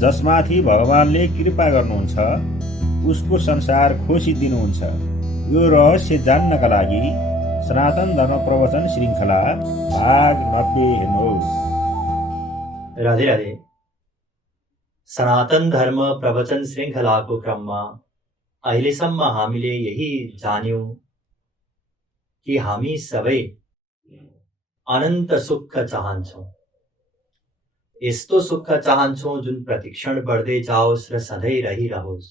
जसमाथि भगवानले कृपा गर्नुहुन्छ उसको संसार खोसिदिनुहुन्छ। यो रहस्य जान्नका लागि सनातन धर्म प्रवचन श्रृङ्खला भाग 90 हेर्नुहोस्। राधे राधे। सनातन धर्म प्रवचन श्रृङ्खलाको क्रममा अहिलेसम्म हामीले यही जान्यौं कि हामी सबै अनन्त सुख चाहन्छौं। यस्तो सुख चाहन्छौं जुन प्रतिक्षण बढ्दै जाओस् र सधैँ रहिरहोस्।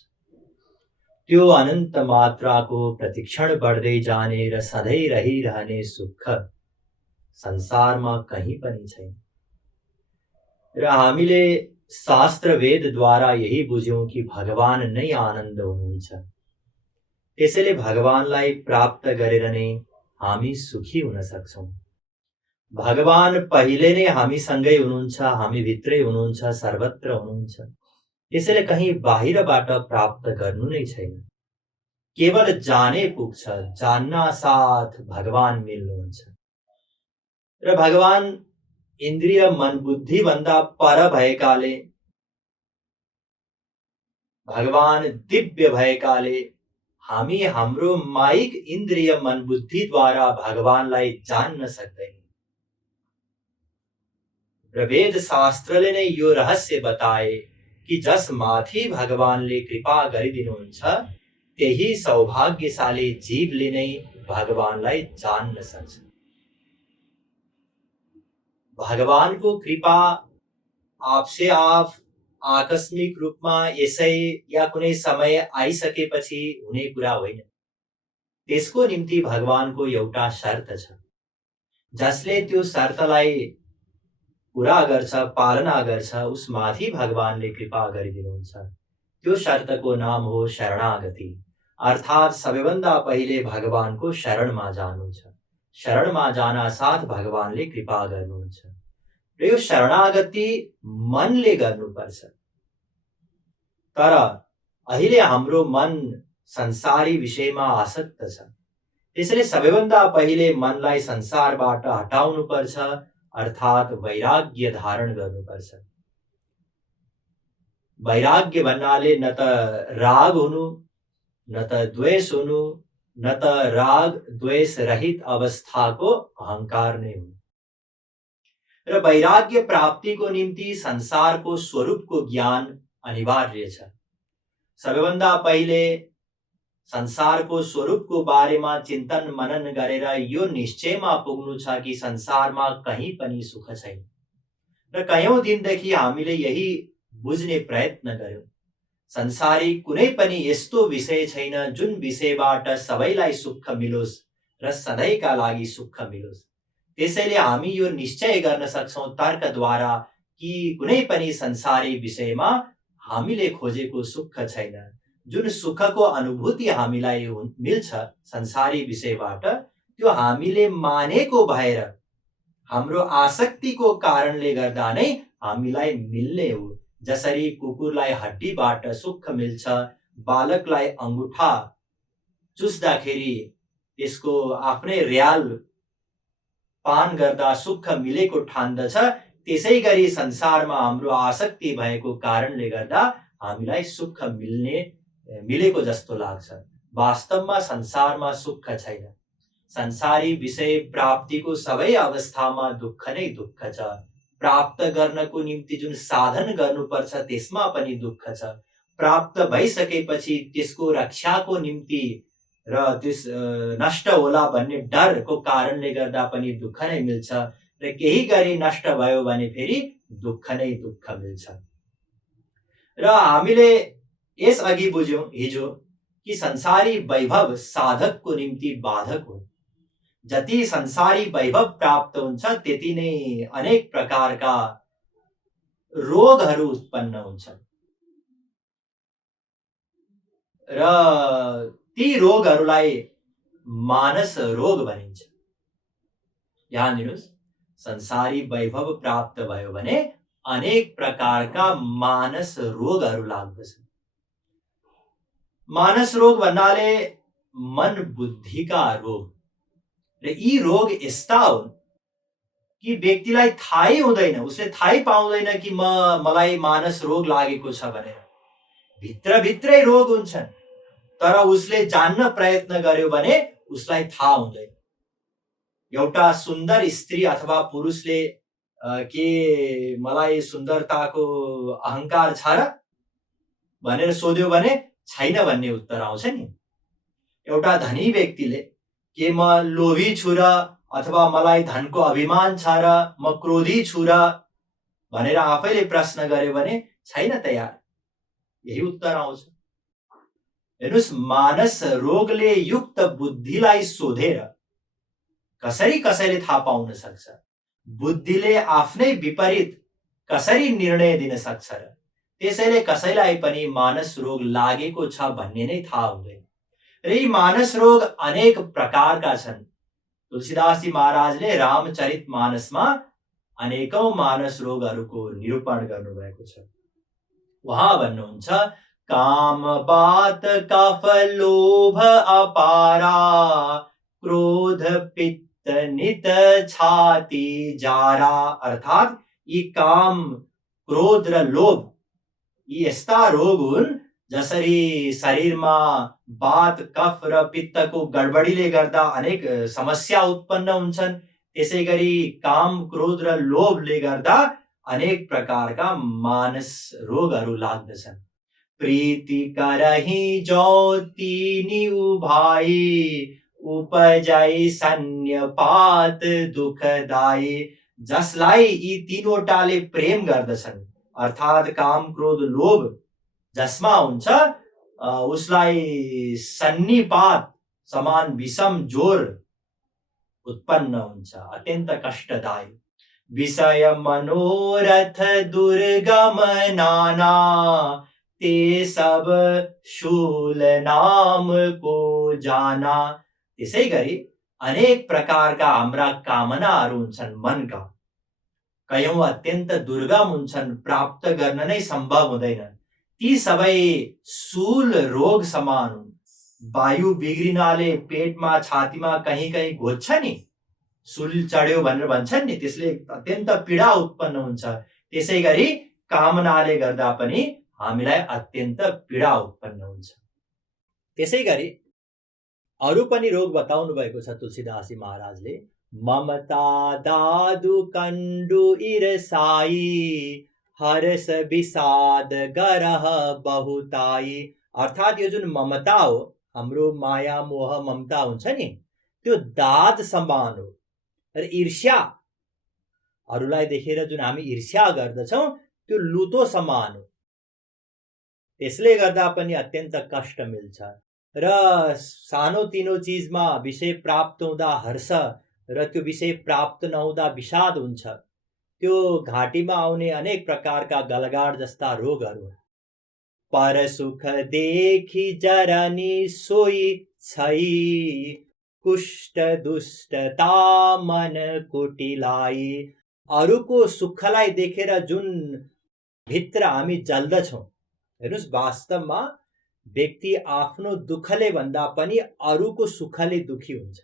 त्यो अनन्त मात्राको प्रतिक्षण बढ्दै जाने र सधैँ रहिरहने सुख संसारमा कहीँ पनि छैन। र हामीले शास्त्र वेदद्वारा यही बुझ्यौं कि भगवान नै आनन्द हुनुहुन्छ। त्यसैले भगवानलाई प्राप्त गरेर नै हामी सुखी हुन सक्छौं। भगवान पहिले नै हामीसँगै हुनुहुन्छ, हामी भित्रै हुनुहुन्छ, सर्वत्र हुनुहुन्छ। त्यसैले कहीँ बाहिरबाट प्राप्त गर्नु नै छैन। केवल जाने पुग्छ, जान्न साथ भगवान मिल्नुहुन्छ। र भगवान इन्द्रिय मन बुद्धि भन्दा पर भएकाले, भगवान दिव्य भएकाले हामी हाम्रो माइक इन्द्रिय मन बुद्धिद्वारा भगवानलाई जान्न सक्दैनौँ। र वेद शास्त्रले नै यो रहस्य बताए कि जसमाथि भगवानले कृपा गरिदिनुहुन्छ त्यही सौभाग्यशाली जीवले नै भगवानलाई जान्न सक्छ। भगवानको कृपा आपसे आप आकस्मिक रूपमा यसै या कुनै समय आइसकेपछि हुने कुरा होइन। त्यसको निम्ति भगवानको एउटा शर्त छ, जसले त्यो शर्तलाई पूरा गर्छ, पालना गर्छ, उसमाथि भगवानले कृपा गरिदिनुहुन्छ। त्यो शर्तको नाम हो शरणागति, अर्थात् सबैभन्दा पहिले भगवानको शरणमा जानु छ। शरणमा जान साथ भगवानले कृपा गर्नुहुन्छ। र यो शरणागति मनले गर्नुपर्छ। तर अहिले हाम्रो मन संसारी विषयमा आसक्त छ। त्यसैले सबैभन्दा पहिले मनलाई संसारबाट हटाउनुपर्छ, अर्थात् वैराग्य धारण गर्नुपर्छ। वैराग्य भन्नाले न त राग हुनु, न त द्वेष हुनु, न त राग द्वेष रहित अवस्थाको अहंकार नै हुनु। र वैराग्य प्राप्तिको निम्ति संसारको स्वरूपको ज्ञान अनिवार्य छ। सबैभन्दा पहिले संसारको स्वरूपको बारेमा चिन्तन मनन गरेर यो निश्चयमा पुग्नु छ कि संसारमा कहीँ पनि सुख छैन। र कयौं दिनदेखि हामीले यही बुझ्ने प्रयत्न गर्यौं। संसारी कुनै पनि यस्तो विषय छैन जुन विषयबाट सबैलाई सुख मिलोस् र सधैँका लागि सुख मिलोस्। त्यसैले हामी यो निश्चय गर्न सक्छौं तर्कद्वारा कि कुनै पनि संसारी विषयमा हामीले खोजेको सुख छैन। जुन सुखको अनुभूति हामीलाई मिल्छ संसारी विषयबाट, त्यो हामीले मानेको भएर हाम्रो आसक्तिको कारणले गर्दा नै हामीलाई मिल्ने हो। जसरी कुकुरलाई हड्डीबाट सुख मिल्छ, बालकलाई अंगूठा चुस्दाखेरि त्यसको आफ्नै र्याल पान गर्दा सुख मिलेको ठान्दछ, त्यसै गरी संसारमा हाम्रो आसक्ति भएको कारणले गर्दा हामीलाई सुख मिलेको जस्तो लाग्छ। वास्तवमा संसारमा सुख छैन। संसारी विषय प्राप्तिको सबै अवस्थामा दुःख नै दुःख छ। प्राप्त गर्नको निम्ति जुन साधन गर्नुपर्छ त्यसमा पनि दुःख छ। प्राप्त भइसकेपछि त्यसको रक्षाको निम्ति र त्यस नष्ट होला भन्ने डरको कारणले गर्दा पनि दुःख नै मिल्छ। र केही गरी नष्ट भयो भने फेरि दुःख नै दुःख मिल्छ। र हामीले यस अघि बुझ्यौं हिजो कि संसारी वैभव साधकको निम्ति बाधक हो। जति संसारी वैभव प्राप्त हुन्छ त्यति नै अनेक प्रकारका रोगहरू उत्पन्न हुन्छन्। र ती रोगहरूलाई मानस रोग भनिन्छ। ध्यान दिनुस्, संसारी वैभव प्राप्त भयो भने अनेक प्रकारका मानस रोगहरू लाग्दछन्। मानस रोग भन्नाले मन बुद्धिका रोग। र यी रोग यस्ता हुन् कि व्यक्तिलाई थाहै हुँदैन, उसले थाहै पाउँदैन कि मलाई मानस रोग लागेको छ भनेर। भित्रभित्रै रोग हुन्छन्, तर उसले जान्न प्रयत्न गर्यो भने उसलाई थाहा हुँदैन। एउटा सुन्दर स्त्री अथवा पुरुषले के मलाई सुन्दरताको अहंकार छ र भनेर सोध्यो भने छैन भन्ने उत्तर आउँछ नि। एउटा धनी व्यक्तिले के म लोभी छु र अथवा मलाई धनको अभिमान छ र म क्रोधी छु र भनेर आफैले प्रश्न गर्यो भने छैन त यार, यही उत्तर आउँछ। हेर्नुस्, मानस रोगले युक्त बुद्धिलाई सोधेर कसरी कसैले थाहा पाउन सक्छ? बुद्धिले आफ्नै विपरीत कसरी निर्णय दिन सक्छ र? त्यसैले कसैलाई पनि मानस रोग लागेको छ भन्ने नै थाहा हुँदैन। र यी मानस रोग अनेक प्रकारका छन्। तुलसीदासजी महाराजले रामचरितमानसमा अनेकौं मानस रोगहरूको निरूपण गर्नुभएको छ। उहाँ भन्नुहुन्छ, काम बात कफ लोभ अपारा, क्रोध पित्त नित छाती जारा। अर्थात यी काम, क्रोध र लोभ यी यस्ता रोग हुन् जसरी शरीरमा बात, कफ र पित्तको गडबडीले गर्दा अनेक समस्या उत्पन्न हुन्छन्, त्यसै गरी काम, क्रोध र लोभले गर्दा अनेक प्रकारका मानस रोगहरू लाग्दछन्। प्रीति करहि जो तीनि उभाई, उपजै सन्यपात दुखदाई। जसलाई यी तीनवटाले प्रेम गर्दछन्, अर्थात काम, क्रोध, लोभ जसमा हुन्छ, उसलाई सन्निपात समान विषम ज्वर उत्पन्न हुन्छ, अत्यन्त कष्टदायी। विषय मनोरथ दुर्गम नाना, ते सब शूल नाम को जाना। त्यसै गरी अनेक प्रकारका हाम्रा कामनाहरू हुन्छन् मनका, कयौं अत्यन्त दुर्गम हुन्छन्, प्राप्त गर्न नै सम्भव हुँदैन। ती सबै शूल रोग समान हुन्। वायु बिग्रिनाले पेटमा, छातीमा कहीँ कहीँ घोज्छ नि, शूल चढ्यो भनेर भन्छन् नि, त्यसले अत्यन्त पीडा उत्पन्न हुन्छ। त्यसै गरी कामनाले गर्दा पनि हामीलाई अत्यन्त पीडा उत्पन्न हुन्छ। त्यसै गरी अरू पनि रोग बताउनु भएको छ तुलसीदासजी महाराजले। ममता दादु कंडु ईर्षाई, हर्ष विषाद गरह बहुताई। अर्थात यो जुन ममता हो, हाम्रो माया मोह ममता हुन्छ नि, त्यो दाद समान हो। र ईर्ष्या, अरूलाई देखेर जुन हामी ईर्ष्या गर्दछौं, त्यो लुतो समान हो। त्यसले गर्दा पनि अत्यन्त कष्ट मिल्छ। र सानो तिनो चीजमा विषय प्राप्त हुँदा हर्ष र त्यो विषय प्राप्त नहुँदा विषाद हुन्छ। त्यो घाँटीमा आउने अनेक प्रकारका गलगाड जस्ता रोगहरू। पर सुख देखि जरनी सोई छई, कुष्ठ दुष्टता मन कुटिलाई। अरूको सुखलाई देखेर जुन भित्र हामी जल्दछौं, हेर्नुस्, वास्तवमा व्यक्ति आफ्नो दुःखले भन्दा पनि अरूको सुखले दुखी हुन्छ।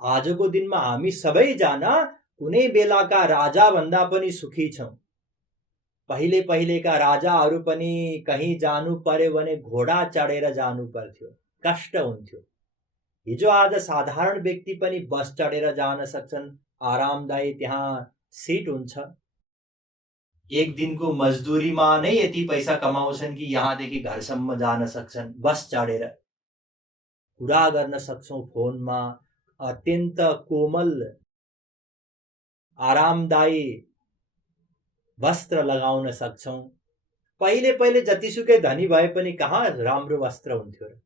आजको दिनमा हामी सबैजना कुनै बेलाका राजा भन्दा पनि सुखी छौं। पहिले पहिलेका राजाहरू पनि कहीँ जानु पर्यो भने घोडा चढेर जानु पर्थ्यो, कष्ट हुन्थ्यो। हिजो आज साधारण व्यक्ति पनि बस चढेर जान सक्छन्, आरामदायी त्यहाँ सीट हुन्छ। एक दिनको मजदुरीमा नै यति पैसा कमाउँछन् कि यहाँदेखि घरसम्म जान सक्छन् बस चढेर। कुरा गर्न सक्छौं फोनमा, अत्यन्त कोमल आरामदायी वस्त्र लगाउन सक्छौं। पहिले पहिले जतिसुकै धनी भए पनि कहाँ राम्रो वस्त्र हुन्थ्यो र?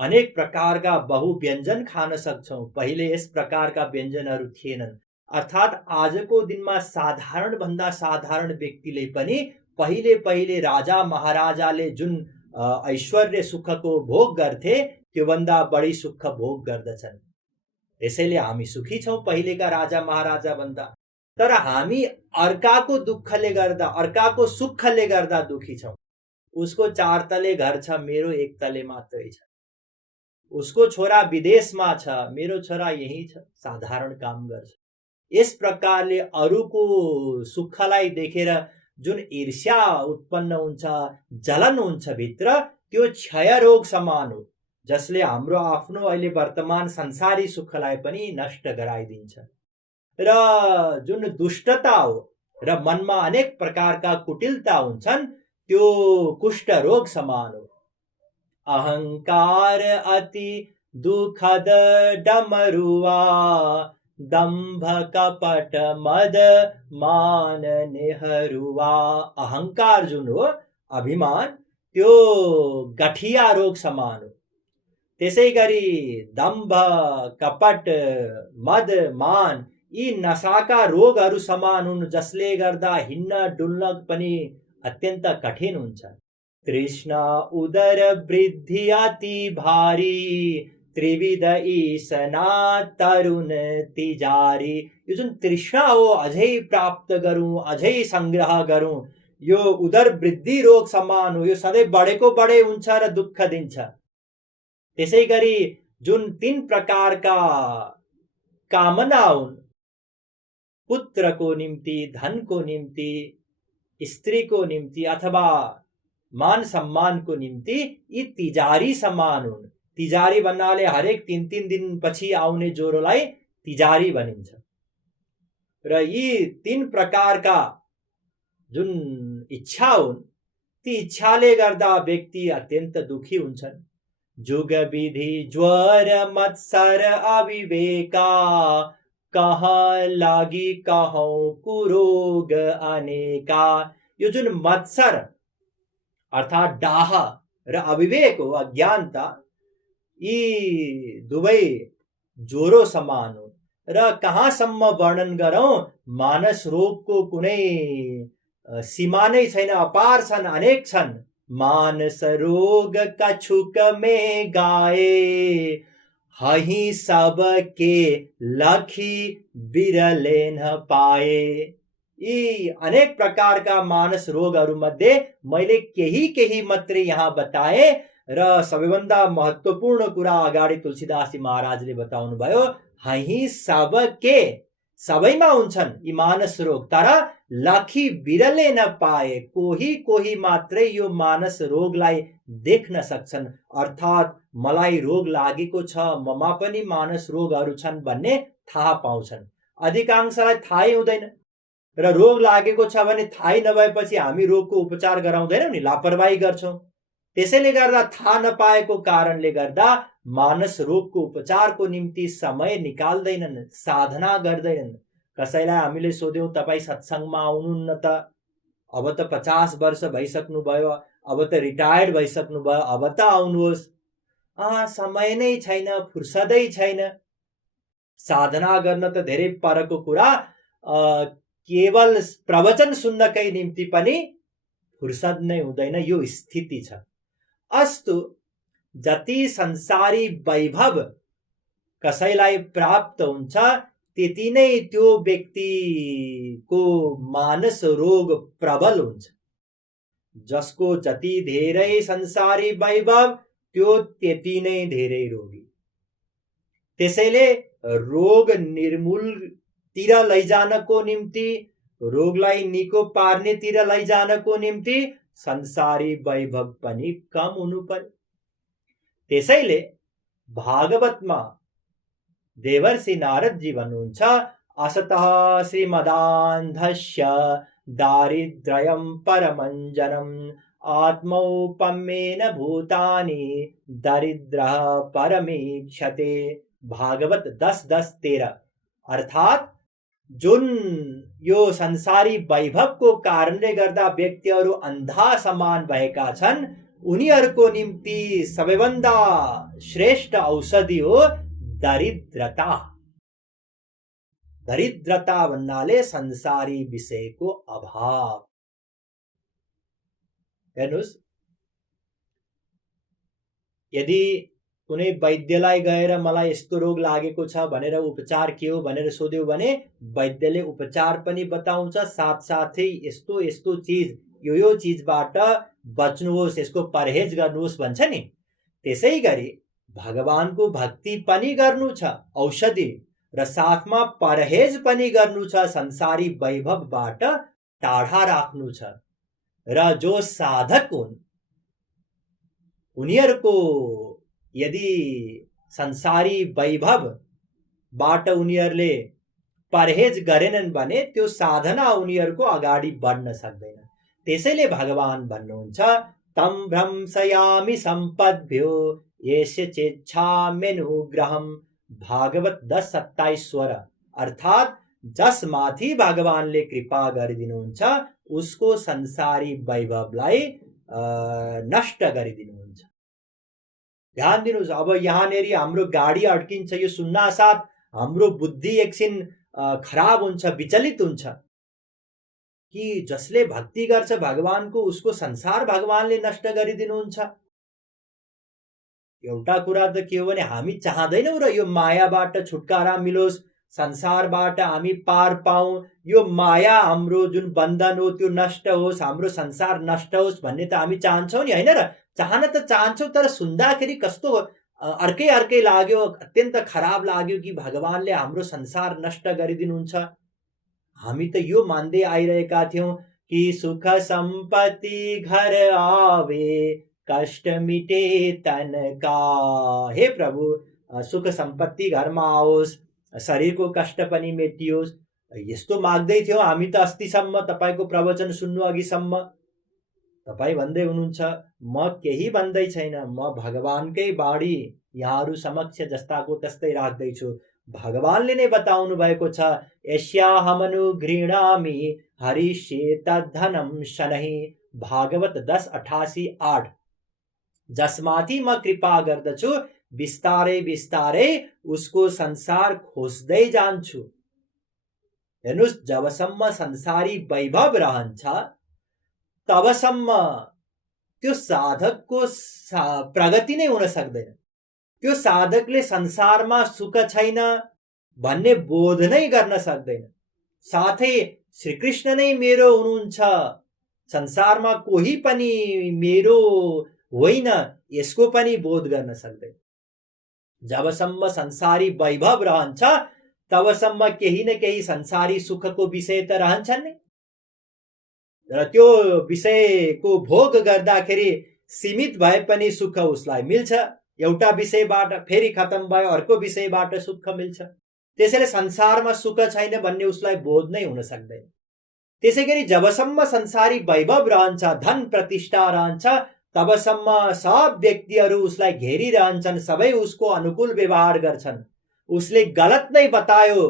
अनेक प्रकारका बहुव्यञ्जन खान सक्छौं, पहिले यस प्रकारका व्यञ्जनहरू थिएनन्। अर्थात आजको दिनमा साधारण भन्दा साधारण व्यक्तिले पनि पहिले पहिले राजा महाराजाले जुन ऐश्वर्य सुखको भोग गर्थे, त्योभन्दा बढी सुख भोग गर्दछन्। त्यसैले हामी सुखी छौं पहिलेका राजा महाराजा भन्दा। तर हामी अर्काको दुःखले गर्दा, अर्काको सुखले गर्दा दुखी छौं। उसको 4 तले घर छ, मेरो 1 तले मात्रै छ। उसको छोरा विदेशमा छ, मेरो छोरा यही छ, साधारण काम गर्छ। यस प्रकारले अरूको सुखलाई देखेर जुन ईर्ष्या उत्पन्न हुन्छ, जलन हुन्छ भित्र, त्यो क्षय रोग समान हो, जसले हाम्रो आफ्नो अहिले वर्तमान संसारी सुखलाई पनि नष्ट गराइदिन्छ। र जुन दुष्टता हो र मनमा अनेक प्रकारका कुटिलता हुन्छन्, त्यो कुष्ठ रोग समान हो। अहंकार अति दुखद डमरुआ, दंभ कपट मद मान नेहरुआ। अहंकार जुन हो, अभिमान, त्यो गठिया रोग समान हो। त्यसै गरी दम्भ, कपट, मद, मान यी नशाका रोगहरू समान हुन्, जसले गर्दा हिँड्न डुल्न पनि अत्यन्त कठिन हुन्छ। तृष्णा उदर वृद्धि अति भारी, त्रिविध ईसना तरुण तिजारी। यो जुन तृष्णा हो, अझै प्राप्त गरौँ, अझै संग्रह गरौँ, यो उदर वृद्धि रोग समान हो। यो सधैँ बढेको बढे हुन्छ र दुःख दिन्छ। त्यसै गरी जुन 3 प्रकारका कामना हुन्, पुत्रको निम्ति, धनको निम्ति, स्त्रीको निम्ति अथवा मान सम्मानको निम्ति, यी तिजारी समान हुन्। तिजारी भन्नाले हरेक 3-3 दिन पछि आउने ज्वरोलाई तिजारी भनिन्छ। र यी 3 प्रकारका जुन इच्छा हुन्, ती इच्छाले गर्दा व्यक्ति अत्यन्त दुखी हुन्छन्। जुग विधि ज्वर मत्सर अविवेका, कहाँ लागी कहौं कुरोग अनेका। यो जुन मत्सर अर्थात डाह र अविवेक हो, अज्ञानता, यी दुवै ज्वरो समान हो। र कहाँसम्म वर्णन गरौँ, मानस रोगको कुनै सीमा नै छैन, अपार छन्, अनेक छन्। मानस रोग कछुक में गाए, हही सबके लखी बिरले न पाए। यी अनेक प्रकारका मानस रोगहरू मध्ये मैले केही मात्रै यहाँ बताए। र सबैभन्दा महत्त्वपूर्ण कुरा अगाडि तुलसीदास जी महाराजले बताउनु भयो, हही सबके, सबैमा हुन्छन् यी मानस रोग, तर लखी बिरले न पाए, कोही मात्रै यो मानस रोगलाई देख्न सक्छन्। अर्थात् मलाई रोग लागेको छ, ममा पनि मानस रोगहरू छन् भन्ने थाहा पाउँछन्। अधिकांशलाई थाहै हुँदैन। र रोग लागेको छ भने थाहै नभएपछि हामी रोगको उपचार गराउँदैनौँ नि, लापरवाही गर्छौँ। त्यसैले गर्दा थाहा नपाएको कारणले गर्दा मानस रोगको उपचारको निम्ति समय निकाल्दैनन्, साधना गर्दैनन्। कसैलाई हामीले सोध्यौँ, तपाईँ सत्सङ्गमा आउनुहुन्न त? अब त 50 वर्ष भइसक्नु भयो, अब त रिटायर्ड भइसक्नु भयो, अब त आउनुहोस्। समय नै छैन, फुर्सदै छैन। साधना गर्न त धेरै परको कुरा, केवल प्रवचन सुन्नकै निम्ति पनि फुर्सद नै हुँदैन, यो स्थिति छ। अस्तु, जति संसारी वैभव कसैलाई प्राप्त हुन्छ, त्यति नै त्यो व्यक्तिको मानस रोग प्रबल हुन्छ। जसको जति धेरै संसारी वैभव, त्यो त्यति नै धेरै रोगी। त्यसैले रोग निर्मूलतिर लैजानको निम्ति, रोगलाई निको पार्नेतिर लैजानको निम्ति संसारी वैभव पनि कम हुनु पर्यो। त्यसैले भागवतमा देवर्षि नारदजी भन्नुहुन्छ, असतः श्रीमदान्धस्य दारिद्र्यं परमञ्जनम्, आत्मौपम्येन भूतानि दरिद्रः परमीक्षते। भागवत 10:10-13। अर्थात जुन यो संसारी वैभवको कारणले गर्दा व्यक्तिहरू अन्धा समान भएका छन्, उनीहरूको निम्ति सबैभन्दा श्रेष्ठ औषधि हो दरिद्रता। दरिद्रता भन्नाले संसारी विषयको अभाव। हेर्नुस्, यदि कुनै वैद्यलाई गएर मलाई यस्तो रोग लागेको छ भनेर उपचार के हो भनेर सोध्यो भने वैद्यले उपचार पनि बताउँछ, साथसाथै यस्तो यस्तो चीज, यो चीजबाट बच्नुहोस्, यसको परहेज गर्नुहोस् भन्छ नि। त्यसै गरी भगवानको भक्ति पनि गर्नु छ, औषधि, र साथमा परहेज पनि गर्नु छ, संसारी वैभवबाट टाढा राख्नु छ। र जो साधक हुन् उनीहरूको यदि संसारी वैभवबाट उनीहरूले परहेज गरेनन् भने त्यो साधना उनीहरूको अगाडि बढ्न सक्दैन। त्यसैले भगवान भन्नुहुन्छ तम भ्रंशयामि सम्पद्भ्यो येस्य चेच्छाम्यनुग्रहम्। भागवत 10:27 अर्थात जसमाथि भगवानले कृपा गरिदिनुहुन्छ उसको संसारी वैभवलाई नष्ट गरिदिनुहुन्छ। ध्यान दिनुहोस्, अब यहाँनेरि हाम्रो गाडी अड्किन्छ, यो सुन्नासाथ हाम्रो बुद्धि एकछिन खराब हुन्छ, विचलित हुन्छ कि जसले भक्ति गर्छ भगवानको उसको संसार भगवानले नष्ट गरिदिनुहुन्छ। एउटा कुरा त के हो भने हामी चाहदैनौँ र यो मायाबाट छुटकारा मिलोस्, संसारबाट हामी पार पाऊँ, यो माया हाम्रो जुन बन्धन हो त्यो नष्ट होस्, हाम्रो संसार नष्ट होस् भन्ने त हामी चाहन्छौँ नि, हैन र? चाहन त चाहन्छौँ, तर सुन्दाखेरि कस्तो अर्कै लाग्यो, अत्यन्त खराब लाग्यो कि भगवानले हाम्रो संसार नष्ट गरिदिनुहुन्छ। हामी त यो मान्दै आइरहेका थियौँ कि सुख सम्पत्ति घर आवे कष्ट मिटे तन का। हे प्रभु, सुख सम्पत्ति घरमा आओस्, शरीरको कष्ट पनि मेटियोस्, यस्तो माग्दै थियौँ हामी त अस्तिसम्म। तपाईको प्रवचन सुन्नु अघिसम्म तपाईँ भन्दै हुनुहुन्छ, म केही भन्दै छैन, म भगवानकै बाणी यहाँहरू समक्ष जस्ताको तस्तै राख्दैछु। भगवानले नै बताउनु भएको छ, यस्याहमनुगृह्णामि हरिष्ये तद्धनं शनैः। भागवत 10:88-8। जसमाथि म कृपा गर्दछु बिस्तारै बिस्तारै उसको संसार खोज्दै जान्छु। हेर्नुस्, जबसम्म संसारी वैभव रहन्छ तबसम्म त्यो साधकको प्रगति नै हुन सक्दैन। त्यो साधकले संसारमा सुख छैन भन्ने बोध नै गर्न सक्दैन। साथै श्रीकृष्ण नै मेरो हुनुहुन्छ, संसारमा कोही पनि मेरो होइन, यसको पनि बोध गर्न सक्दैन। जबसम्म संसारी वैभव रहन्छ तबसम्म केही न केही संसारी सुखको विषय त रहन्छन् नै, र त्यो विषयको भोग गर्दाखेरि सीमित भए पनि सुख उसलाई मिल्छ। एउटा विषयबाट फेरि खत्म भयो, अर्को विषयबाट सुख मिल्छ। त्यसैले संसारमा सुख छैन भन्ने उसलाई बोध नै हुन सक्दैन। त्यसैगरी जबसम्म संसारी वैभव रहन्छ, धन प्रतिष्ठा रहन्छ, तबसम्म सब व्यक्तिहरू उसलाई घेरिरहन्छन्, सबै उसको अनुकूल व्यवहार गर्छन्। उसले गलत नै बतायो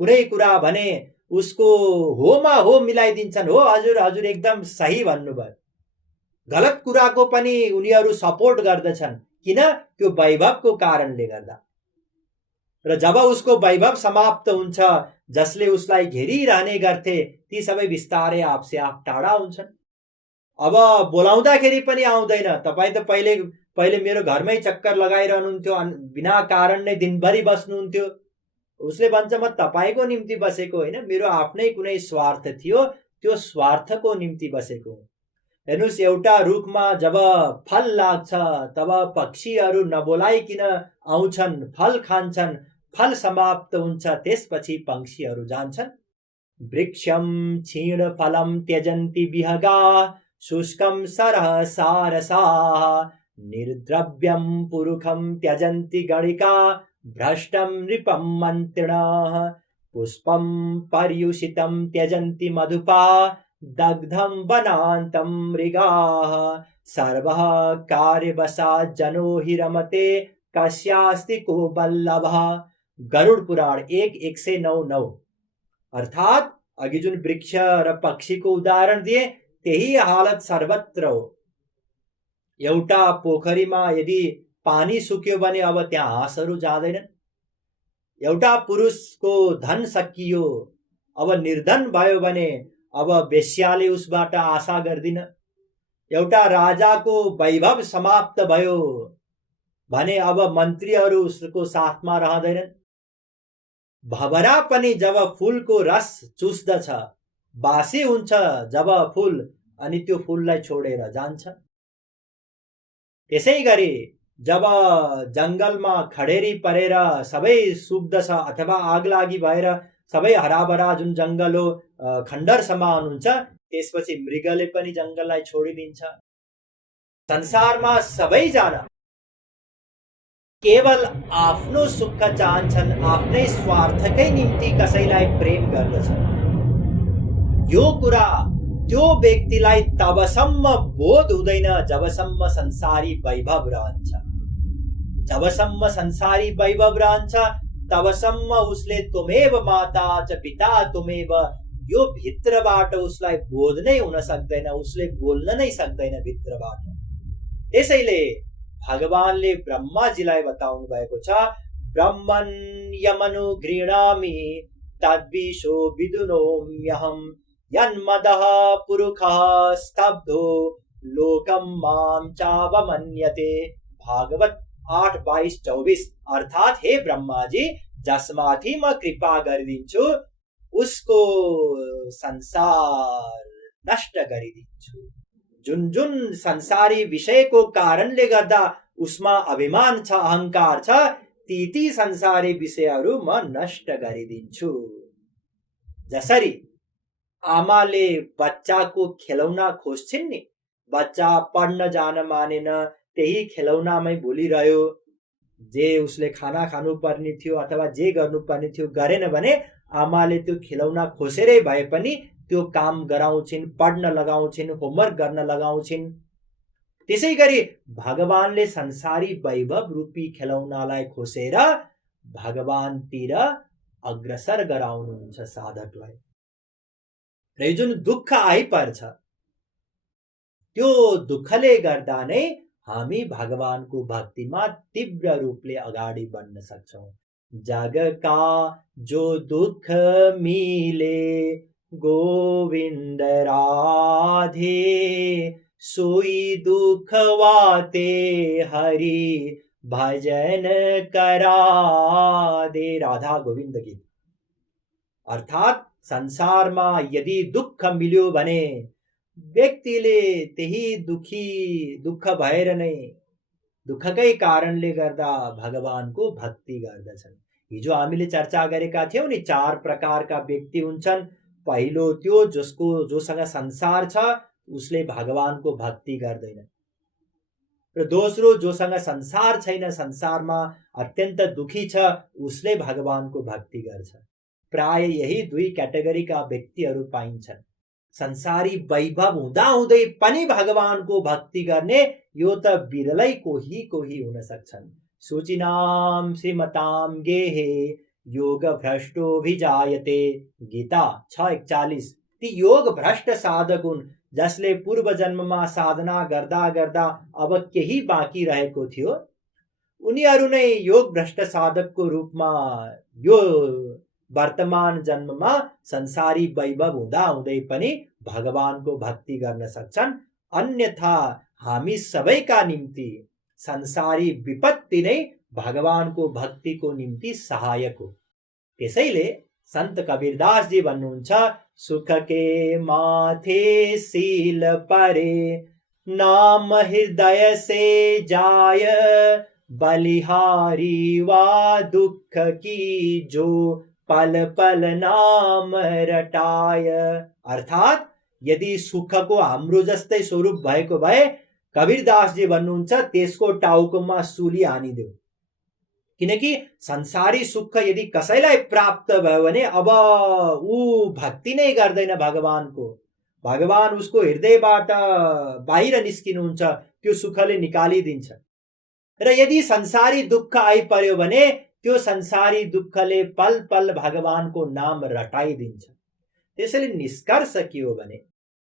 कुनै कुरा भने उसको होमा हो मिलाइदिन्छन्, हो हजुर हजुर एकदम सही भन्नुभयो। गलत कुराको पनि उनीहरू सपोर्ट गर्दछन्, किन? त्यो वैभवको कारणले गर्दा। र जब उसको वैभव समाप्त हुन्छ, जसले उसलाई घेरिरहने गर्थे ती सबै बिस्तारै आपसे आप टाढा हुन्छन्। अब बोलाउँदाखेरि पनि आउँदैन। तपाईँ त पहिले मेरो घरमै चक्कर लगाइरहनुहुन्थ्यो, बिना कारण नै दिनभरि बस्नुहुन्थ्यो। उसले भन्छ म तपाईको निम्ति बसेको होइन, मेरो आफ्नै कुनै स्वार्थ थियो, त्यो स्वार्थको निम्ति बसेको हुँ। हेर्नुस्, एउटा रुखमा जब फल लाग्छ तब पक्षीहरू नबोलाइकिन आउँछन्, फल खान्छन्, फल समाप्त हुन्छ, त्यसपछि पंक्षीहरू जान्छन्। वृक्षं क्षीण फलं त्यजन्ति विहगाः शुष्कं सरः सारसाः निर्द्रव्यं पुरुखं त्यजन्ति गणिका भ्रष्टं नृपं मन्त्रिणः पुष्पं पर्युषितं त्यजन्ति मधुपाः दग्धं वनान्तं मृगाः सर्वः कार्यवशात् जनो हि रमते कस्यास्ति को वल्लभः। गरुड़ पुराण 1:109। अर्थात अघि जुन वृक्ष र पक्षीको उदाहरण दिए त्यही हालत सर्वत्र हो। एउटा पोखरीमा यदि पानी सुक्यो भने अब त्यहाँ हाँसहरू जाँदैनन्। एउटा पुरुषको धन सकियो, अब निर्धन भयो भने अब वेश्याले उसबाट आशा गर्दिन। एउटा राजाको वैभव समाप्त भयो भने अब मन्त्रीहरू उसको साथमा रहँदैनन्। भवरा पनि जब फूलको रस चुस्दछ, बासी हुन्छ जब फूल, अनि त्यो फूललाई छोडेर जान्छ। त्यसै गरी जब जङ्गलमा खडेरी परेर सबै सुक्दछ अथवा आगलागी भएर सबै हराभरा जुन जङ्गल हो खण्डर समान हुन्छ, त्यसपछि मृगले पनि जङ्गललाई छोडिदिन्छ। संसारमा सबैजना केवल आफ्नो सुख चाहन्छन्, आफ्नै स्वार्थकै निम्ति कसैलाई प्रेम गर्दछन्। यो कुरा त्यो व्यक्तिलाई तबसम्म बोध हुँदैन जबसम्म संसारी वैभव रहन्छ। जबसम्म संसारी वैभव रहन्छ तबसम्म उसले त्वमेव माता च पिता त्वमेव यो भित्रबाट उसलाई बोध नै हुन सक्दैन, उसले बोल्न नै सक्दैन भित्रबाट। त्यसैले भगवानले ब्रह्माजीलाई बताउनु भएको छ, ब्रह्मन् यमनु गृह्णामि तद्विशो विदुनोम्यहम् यन्मदः पुरुषः स्तब्धो लोकं मां चावमन्यते। भागवत 8:22-24। अर्थात हे ब्रह्मा जी, जसमाथि म कृपा गरिदिन्छु उसको संसार नष्ट गरिदिन्छु। जुन जुन संसारी विषयको कारणले गर्दा उसमा अभिमान छ, अहंकार छ, ती ती संसारी विषयहरू म नष्ट गरिदिन्छु। जसरी आमाले बच्चाको खेलौना खोज्छिन् नि, बच्चा पढ्न जान मानेन, त्यही खेलौनामै भुलिरह्यो, जे उसले खाना खानु पर्ने थियो अथवा जे गर्नु पर्ने थियो गरेन भने आमाले त्यो खेलौना खोसेरै भए पनि त्यो काम गराउँछिन्, पढ्न लगाउँछिन्, होमवर्क गर्न लगाउँछिन्। त्यसै गरी भगवानले संसारी वैभव रूपी खेलौनालाई खोसेर भगवानतिर अग्रसर गराउनुहुन्छ साधकलाई। र जुन दुःख आइपर्छ त्यो दुःखले गर्दा नै हामी भगवानको भक्तिमा तीव्र रूपले अगाडि बढ्न सक्छौं। जग का जो दुख मिले गोविंद राधे, सोई दुख वाते हरि भजन करा दे। राधा गोविंद गीत। अर्थात संसारमा यदि दुःख मिल्यो भने व्यक्तिले त्यही दुःख भएर नै दुःखकै कारणले गर्दा भगवानको भक्ति गर्दछन्। हिजो हामीले चर्चा गरेका थियौं नि, 4 प्रकारका व्यक्ति हुन्छन्। पहिलो त्यो जोसँग संसार छ उसले भगवानको भक्ति गर्दैन, र दोस्रो जोसँग संसार छैन, संसारमा अत्यन्त दुखी छ, उसले भगवानको भक्ति गर्छ। प्राय यही 2 क्याटेगोरीका व्यक्तिहरू पाइन्छन्। संसारी वैभव हुँदाहुँदै पनि भगवानको भक्ति गर्ने यो त बिरलै कोही हुन सक्छन्। सूचिनाम श्रीमताम गेहे योग भ्रष्टो भिजायते। गीता 6:41। ती योग भ्रष्ट साधक हुन् जसले पूर्व जन्ममा साधना गर्दा गर्दा अब केही बाँकी रहेको थियो, उनीहरू नै योग भ्रष्ट साधकको रूपमा यो वर्तमान जन्ममा संसारी वैभव हुँदाहुँदै पनि भगवानको भक्ति गर्न सक्छन्। अन्यथा हामी सबैका निम्ति संसारी विपत्ति नै भगवानको भक्तिको निम्ति सहायक हो। त्यसैले संत कबीरदास जी भन्नुहुन्छ, सुख के माथे सील परे नाम हृदय से जाय, बलिहारी वा दुख की जो पल पल नाम रटाय। अर्थात यदि सुखको हाम्रो जस्तै स्वरूप भएको भए कबीरदास जी भन्नुहुन्छ त्यसको टाउकोमा सुली हानिदेऊ। किनकि संसारी सुख यदि कसैलाई प्राप्त भयो भने अब ऊ भक्ति नै गर्दैन भगवानको। भगवान उसको हृदयबाट बाहिर निस्किनुहुन्छ, त्यो सुखले निकालिदिन्छ। र यदि संसारी दुःख आइपर्यो भने त्यो संसारी दुःखले पल पल भगवानको नाम रटाइदिन्छ। त्यसैले निष्कर्ष के हो भने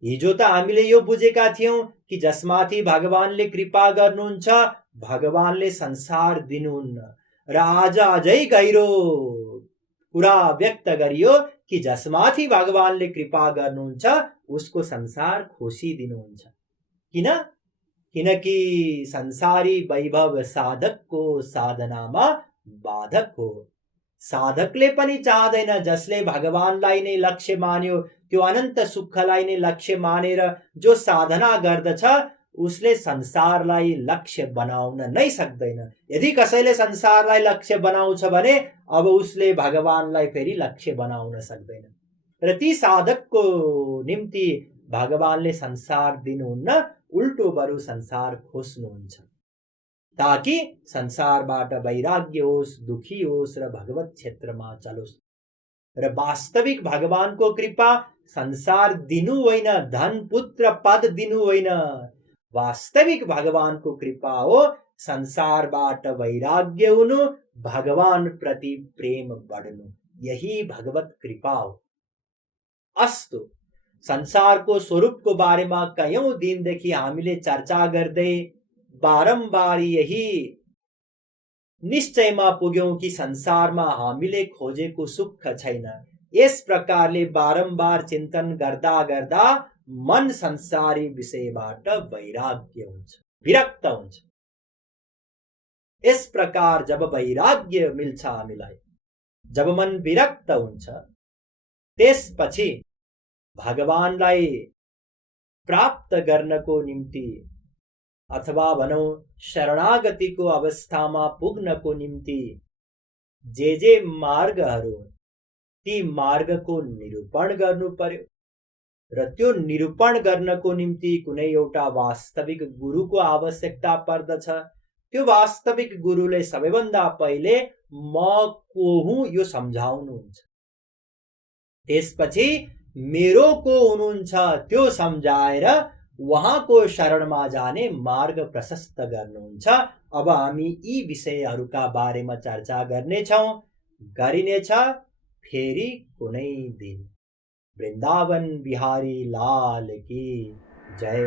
हिजो त हामीले यो बुझेका थियौं कि जसमाथि भगवानले कृपा गर्नुहुन्छ भगवानले संसार दिनुहुन्न, र आज अझै गहिरो कुरा व्यक्त गरियो कि जसमाथि भगवानले कृपा गर्नुहुन्छ उसको संसार खोसिदिनुहुन्छ। किनकि संसारी वैभव साधकको साधनामा बाधक हो। साधकले पनि चाहदैन जसले भगवानलाई नै लक्ष्य मान्यो, त्यो अनन्त सुखलाई नै लक्ष्य मानेर जो साधना गर्दछ उसले संसारलाई लक्ष्य बनाउन नै सक्दैन। यदि कसैले संसारलाई लक्ष्य बनाउँछ भने अब उसले भगवानलाई फेरि लक्ष्य बनाउन सक्दैन। र ती साधकको निम्ति भगवानले संसार दिनुहुन्न, उल्टो बरु संसार खोज्नुहुन्छ ताकि संसारबाट वैराग्य होस्, दुखी होस् र भगवत क्षेत्रमा चलोस्। र वास्तविक भगवानको कृपा संसार दिनु होइन, धन पुत्र पद दिनु होइन। वास्तविक भगवानको कृपा हो संसारबाट वैराग्य हुनु, भगवान प्रति प्रेम बढ्नु। यही भगवत कृपा हो। अस्तु, संसारको स्वरूपको बारेमा कयौं दिनदेखि हामीले चर्चा गर्दै बारम्बार यही निश्चयमा पुग्यौं कि संसारमा हामीले खोजेको सुख छैन। यस प्रकारले बारम्बार चिन्तन गर्दा गर्दा मन संसारी विषयबाट वैराग्य हुन्छ, विरक्त हुन्छ। यस प्रकार जब वैराग्य मिल्छ हामीलाई, जब मन विरक्त हुन्छ, त्यसपछि भगवानलाई प्राप्त गर्नको निम्ति अथवा भनौं शरणागतिको अवस्थामा पुग्नको निम्ति जे मार्गहरू, ती मार्गको निरूपण गर्नु पर्यो। र त्यो निरूपण गर्नको निम्ति कुनै एउटा वास्तविक गुरुको आवश्यकता पर्दछ। त्यो वास्तविक गुरुले सबैभन्दा पहिले म को हुँ यो सम्झाउनुहुन्छ। त्यसपछि मेरो को हुनुहुन्छ त्यो सम्झाएर उहाँको शरणमा जाने मार्ग प्रशस्त गर्नुहुन्छ। अब हामी यी विषयहरूका बारेमा चर्चा गर्नेछौं, गरिनेछ फेरि कुनै दिन। वृन्दावन बिहारी लाल की जय।